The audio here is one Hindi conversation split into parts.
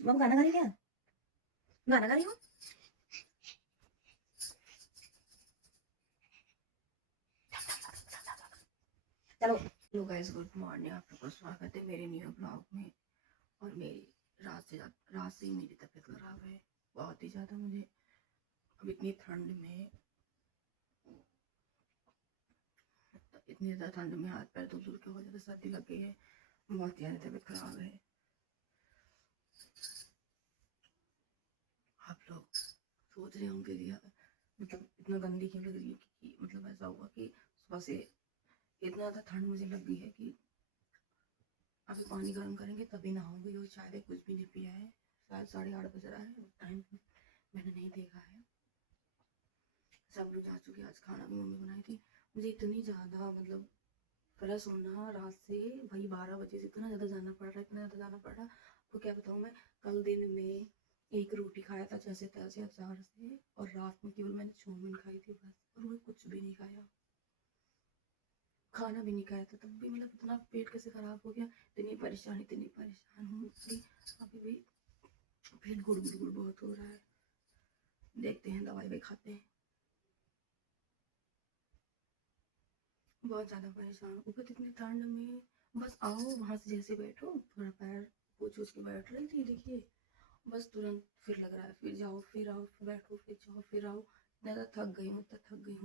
मम गाना गा रही क्या? गाना गा रही हो? चलो। Hello guys, good morning. आप लोगों का स्वागत है मेरे न्यू ब्लॉग में। और मेरी रात से ही मेरी तबीयत खराब है बहुत ही ज़्यादा। मुझे अब इतनी ज़्यादा ठंड में हाथ पैर धुल के बहुत ज़्यादा सर्दी लग गई है। बहुत ज़्यादा तबीयत खराब है। आप लोग सोच रहे होंगे कि मतलब इतना गंदी क्यों लग रही है, कि मतलब ऐसा हुआ कि सुबह से इतना ज़्यादा ठंड मुझे लग गई है कि अभी पानी गर्म करेंगे तभी नहाऊंगी। और शायद कुछ भी नहीं पिया है। शायद 8:30 बज रहा है, टाइम मैंने नहीं देखा है। सब लोग जा चुके। आज खाना भी मम्मी बनाई थी। मुझे इतनी ज़्यादा मतलब फ्रेश होना रात से भाई 12 बजे से इतना ज़्यादा जाना पड़ रहा है, इतना ज़्यादा जाना पड़ रहा। आपको क्या बताऊँ मैं। कल दिन में एक रोटी खाया था जैसे तैसे अचार से, और रात में केवल मैंने चाउमीन खाई थी बस। और वो कुछ भी नहीं खाया, खाना भी नहीं खाया था। तब भी मतलब इतना पेट कैसे खराब हो गया। इतनी परेशान हूँ कि अभी भी पेट गुड़ गुड़ गुड़ बहुत हो रहा है। देखते हैं, दवाई भी खाते हैं। बहुत ज़्यादा परेशान हूँ। ऊपर इतनी ठंड में बस आओ वहाँ से जैसे बैठो, थोड़ा पैर पोछ के बैठ रही थी, देखिए बस तुरंत फिर लग रहा है फिर जाओ फिर आओ, फिर बैठो फिर जाओ फिर आओ। ज़्यादा थक गई हूँ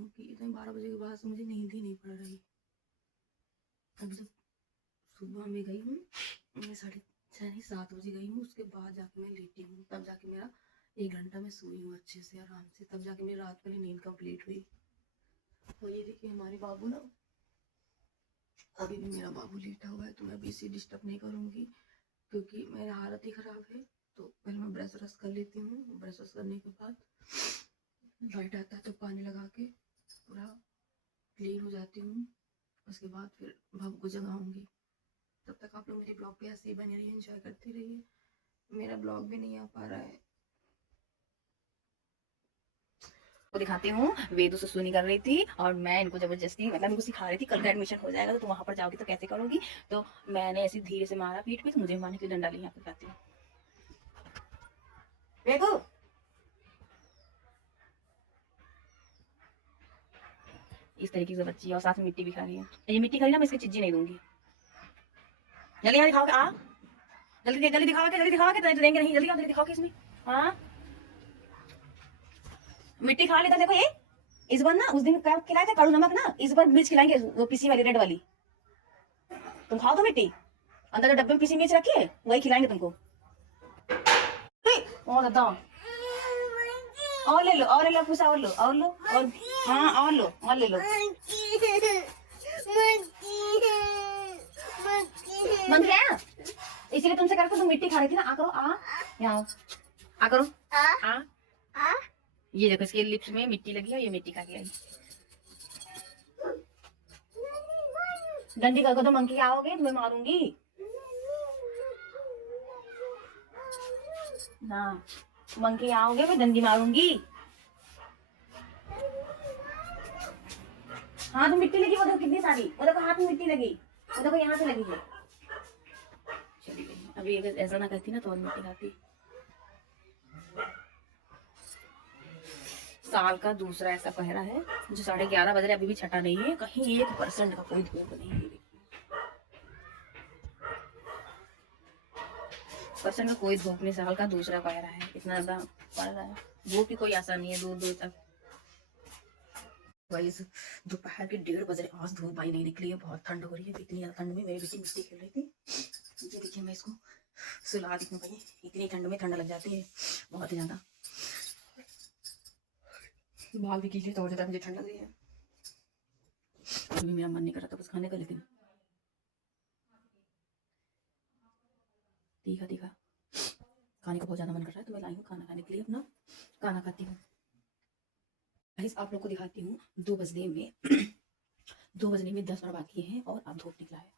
कि इतने 12 बजे के बाद से मुझे नींद ही नहीं पड़ रही। अब जब सुबह में गई हूँ, मैं 6:30-7 बजे गई हूँ। उसके बाद जाके मैं लेटी हूँ, तब जाके मेरा 1 घंटा में सोई हूँ अच्छे से आराम से, तब जाके मेरी रात वाली नींद कंप्लीट हुई। और ये देखिए हमारे बाबू ना, अभी भी मेरा बाबू लेटा हुआ है, तो मैं अभी इसे डिस्टर्ब नहीं करूँगी क्योंकि मेरा हालत ही ख़राब है। तो पहले मैं ब्रश व्रश कर लेती हूँ। ब्रश व्रश करने के बाद लाइट आता है तो पानी लगा के पूरा क्लीन हो जाती हूँ। उसके बाद फिर बाबू को जगाऊंगी। तब तक आप लोग मेरे ब्लॉग पे ऐसे ही बने रहिए, एंजॉय करते रहिए। मेरा ब्लॉग भी नहीं आ पा रहा है। को दिखाती हूँ। वेदू से सुनी कर रही थी और मैं इनको जबरदस्ती मतलब इनको सिखा रही थी, कल का एडमिशन हो जाएगा तो तुम वहां पर जाओगी तो कैसे करोगी। तो मैंने ऐसे धीरे से मारा पीठ पे, तो मुझे मारने के लिए डंडा ले यहाँ पे खाती हूँ। वेदू इस तरीके से बच्ची है और साथ में मिट्टी भी खा रही है। ये मिट्टी खाई ना, मैं इसकी चीजें नहीं दूंगी। जल्दी यहाँ दिखाओगे आ, जल्दी जल्दी दिखाओगे, जल्दी दिखाओगे तो देंगे नहीं। जल्दी दिखाओगे इसमें। हाँ मिट्टी खा लेता। देखो ये इस बार ना, उस दिन क्या खिलाया था काड़ू नमक ना, इस बार मिर्च खिलाएंगे, वो पीसी वाली रेड वाली। तुम खाओ तो मिट्टी, अंदर जो डब्बे में पीसी मिर्च रखी है वही खिलाएंगे तुमको। और दादा और ले लो, और ले लो कुछ, और लो और लो और, हाँ और लो और ले लो। मन गया इसीलिए तुमसे करके तुम मिट्टी खा रही थी ना। आ करो, आ यहाँ आ करो आ। ये देखो इसके लिप्स में मिट्टी लगी है, ये मिट्टी खा के आई। डंडी करके तो मंकी आओगे तुम्हें मारूंगी ना। मंकी आओगे मैं डंडी मारूंगी। हाँ तो मिट्टी लगी, वो देखो कितनी सारी, वो देखो हाथ में मिट्टी लगी, वो देखो यहाँ से लगी है। चली गई। अभी अगर ऐसा ना करती ना तो और मिट्टी खाती। साल का दूसरा ऐसा पहरा है जो 11:30 बज रहे अभी भी छटा नहीं है, कहीं 1% का कोई धूप नहीं है। परसेंट का कोई धूप नहीं, साल का दूसरा पहरा है, इतना ज्यादा पड़ रहा है। धूप की कोई आशा नहीं है दूर दूर तक। वही दोपहर के 1:30 बज रहे, आज धूप भाई नहीं निकली है, बहुत ठंड हो रही है। इतनी ज्यादा ठंड में मेरी बेटी मिट्टी खेल रही थी। ये देखिए मैं इसको सुला दी हूँ भाई, इतनी ठंड में ठंड लग जाती है बहुत ज्यादा। बाल भी कीजिए तो और ज्यादा मुझे ठंड लग रही है। अभी मेरा मन नहीं कर रहा था कुछ खाने का, लेकिन तीखा तीखा खाने का बहुत ज्यादा मन कर रहा है, तो मैं लाई हूँ खाना खाने के लिए। अपना खाना खाती हूँ। आप लोग को दिखाती हूँ 2 बजने में 2 बजने में 10 मिनट बाकी है और अब धूप निकला है।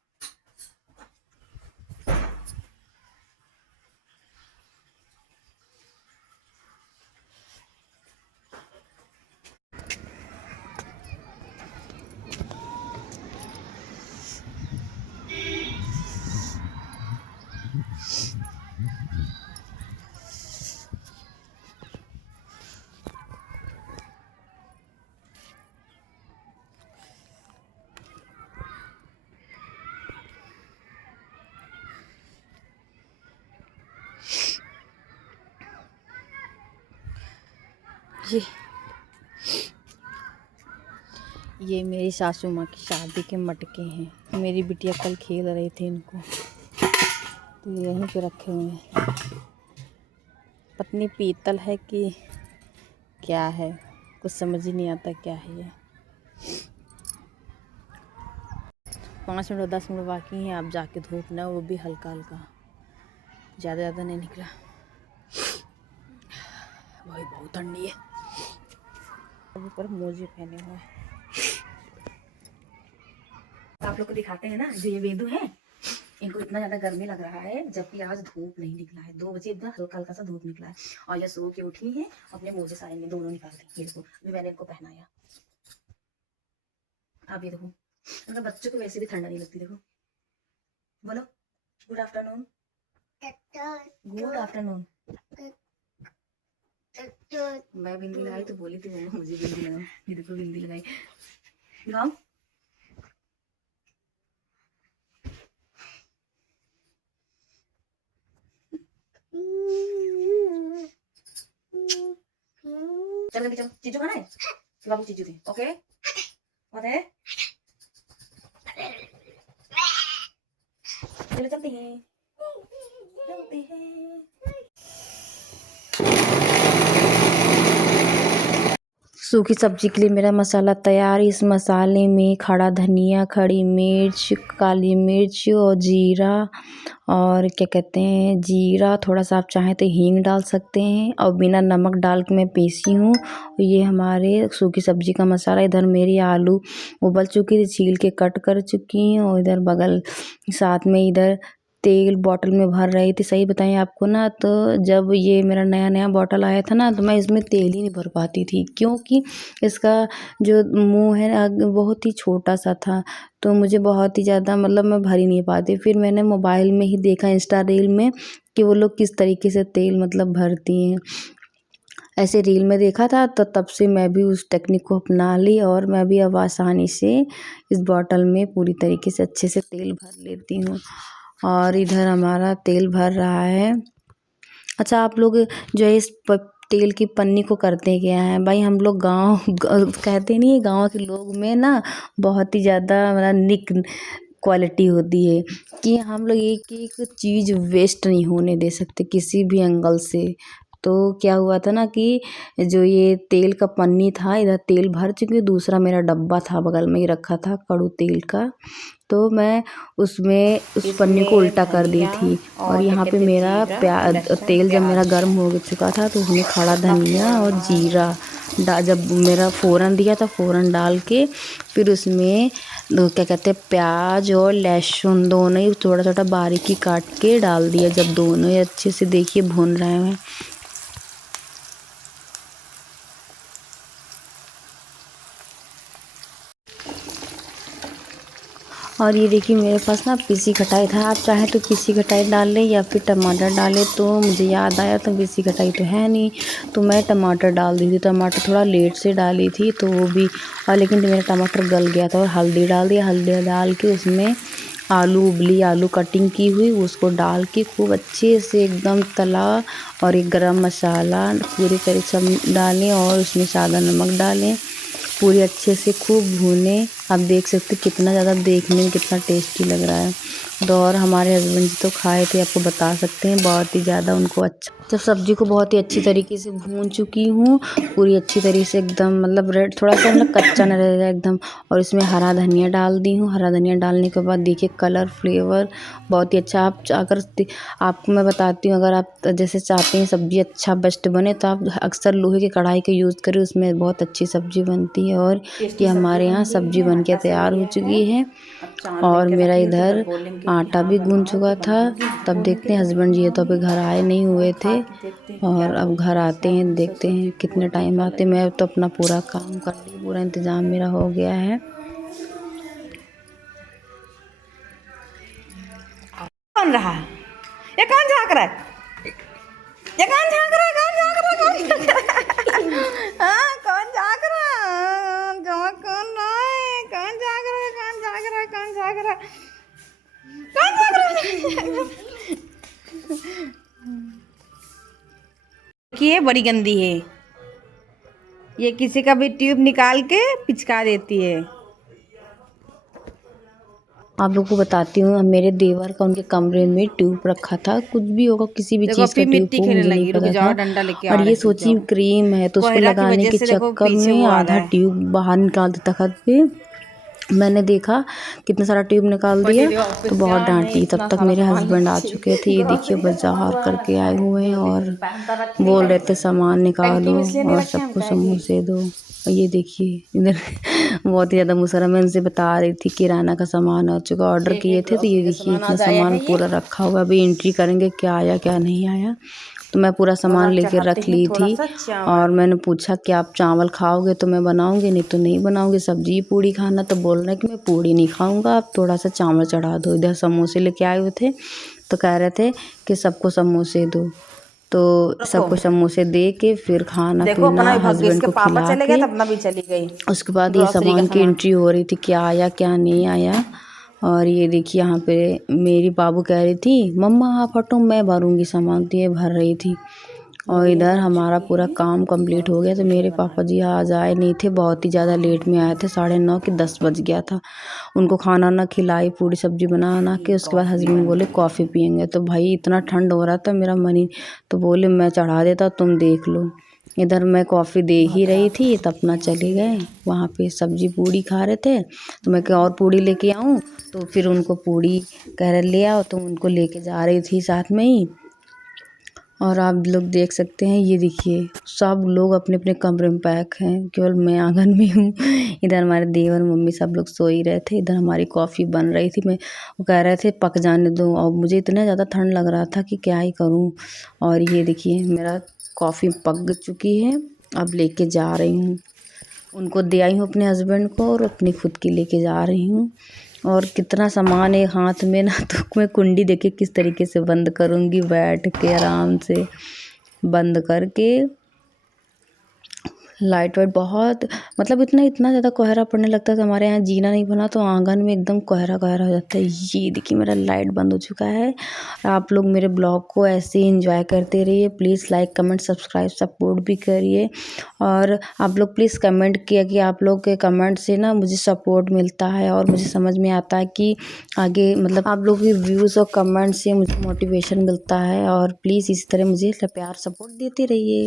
ये मेरी सासू माँ की शादी के मटके हैं। मेरी बिटिया कल खेल रही थी इनको, तो यहीं पे रखे हुए हैं। पत्नी पीतल है कि क्या है, कुछ समझ ही नहीं आता क्या है ये। 5 मिनट और 10 मिनट बाकी हैं। आप जाके धूप ना, वो भी हल्का हल्का, ज़्यादा नहीं निकला। भाई बहुत ठंडी है। अभी पर मोजे पहने हुए हैं। आप लोग को दिखाते हैं ना, जो ये वेदू है, इनको इतना ज्यादा गर्मी लग रहा है, जबकि आज धूप नहीं निकला है। 2 बजे एकदम हल्का हल्का सा धूप निकला है, और ये सो के उठी है, अपने मोजे सारे में दोनों निकाल दी। ये देखो, अभी मैंने इनको पहनाया। आप ये देखो, मतलब बच्चों को वैसे भी ठंडा नहीं लगती। देखो, बोलो गुड आफ्टरनून। Good afternoon. मैं बिंदी लगाई तो बोली थी मम्मा मुझे बिंदी लगाओ। ये देखो बिंदी लगाई, लगाओ। चलो चलो, चीजू खाना है, बाबू चीजू थे। ओके, what है, चलो चलते हैं, चलते हैं। सूखी सब्जी के लिए मेरा मसाला तैयार। इस मसाले में खड़ा धनिया, खड़ी मिर्च, काली मिर्च और जीरा, और क्या कहते हैं, जीरा थोड़ा सा, आप चाहें तो हींग डाल सकते हैं, और बिना नमक डाल के मैं पीसी हूँ। ये हमारे सूखी सब्जी का मसाला। इधर मेरी आलू उबल चुकी थी, छील के कट कर चुकी हैं, और इधर बगल साथ में इधर तेल बॉटल में भर रही थी। सही बताएं आपको ना, तो जब ये मेरा नया नया बॉटल आया था ना, तो मैं इसमें तेल ही नहीं भर पाती थी, क्योंकि इसका जो मुंह है बहुत ही छोटा सा था, तो मुझे बहुत ही ज़्यादा मतलब मैं भर ही नहीं पाती। फिर मैंने मोबाइल में ही देखा, इंस्टा रील में, कि वो लोग किस तरीके से तेल मतलब भरती हैं। ऐसे रील में देखा था, तो तब से मैं भी उस टेक्निक को अपना ली, और मैं भी अब आसानी से इस बॉटल में पूरी तरीके से अच्छे से तेल भर लेती हूँ। और इधर हमारा तेल भर रहा है। अच्छा, आप लोग जो है इस तेल की पन्नी को करते क्या हैं भाई? हम लोग गाँव कहते नहीं है, गाँव के लोग में ना बहुत ही ज़्यादा मतलब निक क्वालिटी होती है कि हम लोग एक एक चीज़ वेस्ट नहीं होने दे सकते किसी भी एंगल से। तो क्या हुआ था ना कि जो ये तेल का पन्नी था, इधर तेल भर चुकी, दूसरा मेरा डब्बा था बगल में ही रखा था कड़ू तेल का, तो मैं उसमें उस पन्नी को उल्टा कर दी थी। और यहाँ पे मेरा तेल जब मेरा गर्म हो चुका था, तो उसमें खड़ा धनिया और जीरा जब मेरा फ़ोरन दिया था, फ़ोरन डाल के फिर उसमें क्या कहते हैं, प्याज और लहसुन दोनों ही थोड़ा छोटा बारीकी काट के डाल दिया। जब दोनों ही अच्छे से देखिए भून रहे हैं, और ये देखिए मेरे पास ना पीसी खटाई था। आप चाहें तो पीसी खटाई डाल लें या फिर टमाटर डालें। तो मुझे याद आया, तो पीसी खटाई तो है नहीं, तो मैं टमाटर डाल दी थी। टमाटर थोड़ा लेट से डाली थी, तो वो भी, और लेकिन मेरा टमाटर गल गया था। और हल्दी डाल दिया, हल्दी डाल के उसमें आलू, उबली आलू कटिंग की हुई, उसको डाल के खूब अच्छे से एकदम तला। और एक गरम मसाला पूरी तरह से डालें, और उसमें सादा नमक डालें, पूरी अच्छे से खूब भूनें। आप देख सकते कितना ज़्यादा देखने में कितना टेस्टी लग रहा है। तो और हमारे हस्बैंड जी तो खाए थे, आपको बता सकते हैं, बहुत ही ज़्यादा उनको अच्छा। जब सब्ज़ी को बहुत ही अच्छी तरीके से भून चुकी हूँ, पूरी अच्छी तरीके से एकदम मतलब रेड, थोड़ा सा मतलब कच्चा न रह जाए एकदम, और इसमें हरा धनिया डाल दी हूँ। हरा धनिया डालने के बाद देखिए कलर, फ्लेवर बहुत ही अच्छा। आप अगर आपको मैं बताती हूँ, अगर आप जैसे चाहते हैं सब्ज़ी अच्छा बेस्ट बने, तो आप अक्सर लोहे की कढ़ाई का यूज़ करें, उसमें बहुत अच्छी सब्ज़ी बनती है। और ये हमारे यहाँ सब्ज़ी बन के तैयार हो चुकी है, और मेरा इधर आटा भी गूंद चुका था। तब देखते हैं, हस्बैंड जी तो अभी घर आए नहीं हुए थे, और अब घर आते हैं, देखते हैं कितने टाइम आते। मैं तो अपना पूरा काम कर ली, पूरा इंतज़ाम मेरा हो गया है। कौन रहा है? ये कौन झाँक रहा है? ये कौन झाँक रहा है? कौन झाँक रहा है? कौन हाँ, कौन झाँक रहा है? कौन रहा है? कौन झाँक रहा है? कौन झाँक रहा है? कौन झाँक रहा है? कौन झाँक रहा है? देखिए बड़ी गंदी है। ये किसी का भी ट्यूब निकाल के पिचका देती है। आप लोगों को बताती हूँ, मेरे देवर का उनके कमरे में ट्यूब रखा था। कुछ भी होगा, किसी भी चीज़ का ट्यूब हो, मुझे नहीं पता था। और ये सोची क्रीम है तो उसको लगाने के चक्कर में आधा ट्यूब बाहर निकाल देता खत पे। मैंने देखा कितना सारा ट्यूब निकाल दिया तो बहुत डांटी। तब तक मेरे हस्बैंड आ चुके थे। ये देखिए बाजार करके आए हुए हैं और बोल रहे थे सामान निकालो और सबको समोसे दो। और ये देखिए इधर बहुत ही ज़्यादा मुसरा। मैं उनसे बता रही थी किराना का सामान आ चुका, ऑर्डर किए थे। तो ये देखिए इतना सामान पूरा रखा हुआ। अभी एंट्री करेंगे क्या आया क्या नहीं आया। तो मैं पूरा सामान लेके रख ली थी और मैंने पूछा कि आप चावल खाओगे तो मैं बनाऊंगी, नहीं तो नहीं बनाऊंगी। सब्जी पूड़ी खाना तो बोल रहे कि मैं पूड़ी नहीं खाऊंगा, आप थोड़ा सा चावल चढ़ा दो। इधर समोसे लेके आए हुए थे तो कह रहे थे कि सबको समोसे दो। तो सबको समोसे दे के फिर खाना पीना हस्बैंड को खिला के उसके बाद ये सामान की एंट्री हो रही थी क्या आया क्या नहीं आया। और ये देखिए यहाँ पे मेरी बाबू कह रही थी मम्मा आप हटो मैं भरूंगी सामान, तो ये भर रही थी। और इधर हमारा पूरा काम कंप्लीट हो गया। तो मेरे पापा जी आज आए नहीं थे, बहुत ही ज़्यादा लेट में आए थे, 9:30 कि 10 बज गया था। उनको खाना ना खिलाई, पूरी सब्जी बना के उसके बाद हस्बैंड बोले कॉफ़ी पियेंगे। तो भाई इतना ठंड हो रहा था मेरा मन ही, तो बोले मैं चढ़ा देता तुम देख लो। इधर मैं कॉफ़ी दे ही रही थी तब अपना चले गए। वहाँ पे सब्जी पूड़ी खा रहे थे तो मैं क्या और पूड़ी लेके आऊँ, तो फिर उनको पूड़ी कह रहे ले आओ, तो उनको लेके जा रही थी साथ में ही। और आप लोग देख सकते हैं ये देखिए सब लोग अपने अपने कमरे में पैक हैं, केवल मैं आंगन में हूँ। इधर हमारे देवर मम्मी सब लोग सो ही रहे थे। इधर हमारी कॉफ़ी बन रही थी, मैं वो कह रहे थे पक जाने दो, और मुझे इतना ज़्यादा ठंड लग रहा था कि क्या ही करूँ। और ये देखिए मेरा कॉफ़ी पक चुकी है, अब लेके जा रही हूँ। उनको दे आई हूँ अपने हस्बैंड को और अपनी खुद की लेके जा रही हूँ। और कितना सामान है हाथ में ना, तो मैं कुंडी देके किस तरीके से बंद करूँगी, बैठ के आराम से बंद करके। लाइट वाइट बहुत मतलब इतना ज़्यादा कोहरा पड़ने लगता है तो हमारे यहाँ जीना नहीं बना, तो आंगन में एकदम कोहरा कोहरा हो जाता है। ये देखिए मेरा लाइट बंद हो चुका है। आप लोग मेरे ब्लॉग को ऐसे ही एंजॉय करते रहिए। Please like comment subscribe support भी करिए। और आप लोग प्लीज़ कमेंट किया कि आप लोग के कमेंट से ना मुझे सपोर्ट मिलता है और मुझे समझ में आता है कि आगे मतलब आप लोग के व्यूज़ और कमेंट से मुझे मोटिवेशन मिलता है। और प्लीज़ इसी तरह मुझे प्यार सपोर्ट देते रहिए।